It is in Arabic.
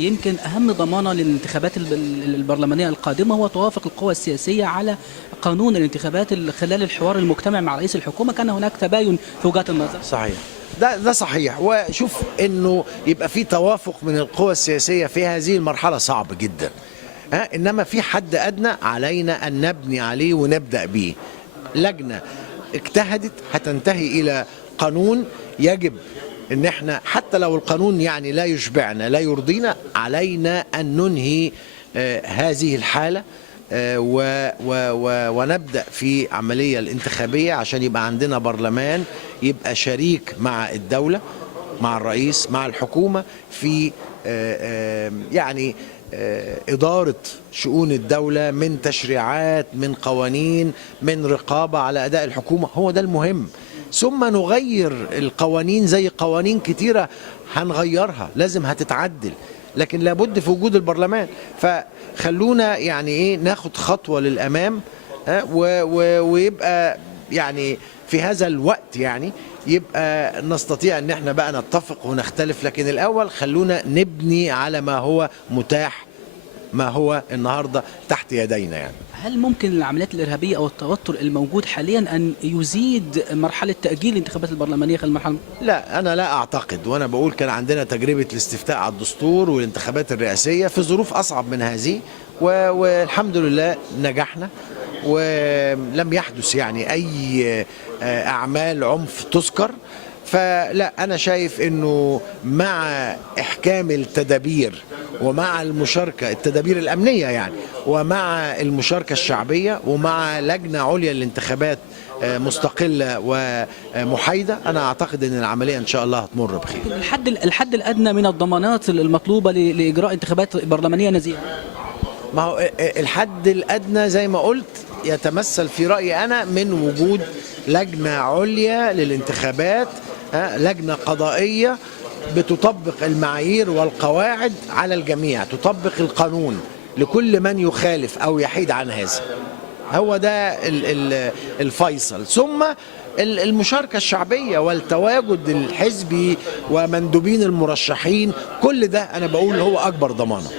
يمكن أهم ضمانة للانتخابات البرلمانية القادمة هو توافق القوى السياسية على قانون الانتخابات. خلال الحوار المجتمع مع رئيس الحكومة كان هناك تباين في وجهات النظر. صحيح، ده صحيح. وشوف انه يبقى في توافق من القوى السياسية في هذه المرحلة صعب جدا، انما في حد ادنى علينا ان نبني عليه ونبدأ به. لجنة اجتهدت هتنتهي الى قانون يجب ان احنا حتى لو القانون يعني لا يشبعنا لا يرضينا، علينا ان ننهي هذه الحالة ونبدأ في عملية الانتخابية عشان يبقى عندنا برلمان يبقى شريك مع الدولة، مع الرئيس، مع الحكومة في يعني إدارة شؤون الدولة، من تشريعات، من قوانين، من رقابة على أداء الحكومة. هو ده المهم. ثم نغير القوانين زي قوانين كتيرة هنغيرها، لازم هتتعدل، لكن لابد في وجود البرلمان. فخلونا يعني ايه ناخد خطوة للأمام، ويبقى يعني في هذا الوقت يعني يبقى نستطيع ان احنا بقى نتفق ونختلف، لكن الأول خلونا نبني على ما هو متاح، ما هو النهاردة تحت يدينا. يعني هل ممكن العمليات الإرهابية أو التوتر الموجود حاليا أن يزيد مرحلة تأجيل الانتخابات البرلمانية خلال المرحلة؟ لا، أنا لا أعتقد. وأنا بقول كان عندنا تجربة الاستفتاء على الدستور والانتخابات الرئاسية في ظروف أصعب من هذه، والحمد لله نجحنا ولم يحدث يعني أي أعمال عنف تذكر. فلا، أنا شايف أنه مع إحكام التدابير ومع المشاركة التدابير الأمنية يعني، ومع المشاركة الشعبية، ومع لجنة عليا للانتخابات مستقلة ومحايدة، أنا أعتقد أن العملية إن شاء الله هتمر بخير. الحد الأدنى من الضمانات المطلوبة لإجراء انتخابات برلمانية نزيهة؟ ما هو الحد الأدنى زي ما قلت يتمثل في رأيي أنا من وجود لجنة عليا للانتخابات، لجنة قضائية بتطبق المعايير والقواعد على الجميع، تطبق القانون لكل من يخالف أو يحيد عن هذا. هو ده الفيصل. ثم المشاركة الشعبية والتواجد الحزبي ومندوبين المرشحين، كل ده أنا بقول هو أكبر ضمانة.